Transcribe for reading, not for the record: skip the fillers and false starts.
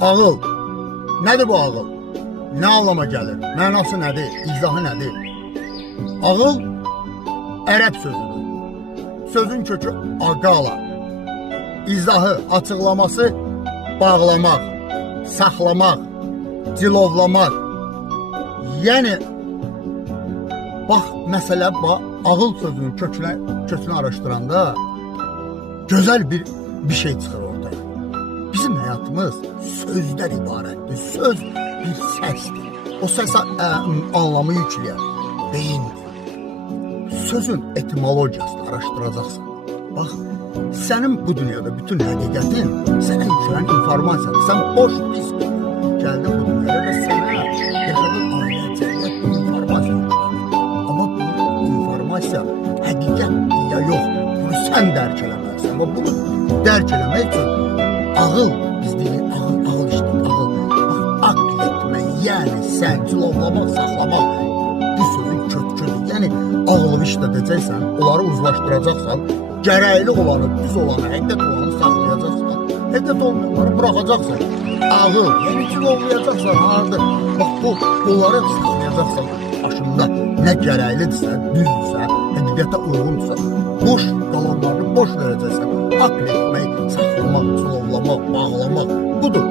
Ağıl. Nədir bu ağıl? Nə anlama gəlir? Mənası nədir? İzahı nədir? Ağıl ərəb sözüdür. Sözün kökü aqala. İzahı, açıqlaması bağlamaq, saxlamaq, cilovlamaq. Yəni bax, məsələ ağıl sözünün kökünü araşdıranda gözəl bir şey çıxır ortaya. Bizim həyatımız sözdən ibarətdir. Söz bir səsdir. O səsə anlamı yükləyər. Beyindir. Sözün etimologiyasını araşdıracaqsan. Bax, sənin bu dünyada bütün həqiqətin sənə yükləyən informasiyadır. Sən boş disk gəldin bu dünyada və sənə yaşadığın ailə, cəmiyyət bu informasiya yükləyir. Amma bu informasiya həqiqət ya yox. Bunu sən dərk eləməlisən. Və bunu dərk eləmək üçün ağıl, biz deyirik, ağıl işte, ağıl. Bax, aql etmək, yəni sən cilovlamaq, saxlamaq bu sözün köküdür. Yəni ağılı işlədəcəksən, onları uzlaşdıracaqsan, gərəkli olanı, düz olanı, həqiqət olanı saxlayacaqsan, həqiqət olmayanları buraxacaqsan. Ağıl, yəni cilovlayacaqsan, hardır? Bax, bunları saxlayacaqsan başında. Nə gərəklidirsə, düzdürsə, həqiqətə uyğundursa, boş qalanlarını boş verəcəksən. Aql etmək, saxlamaq, cilovlamaq, bağlamaq budur.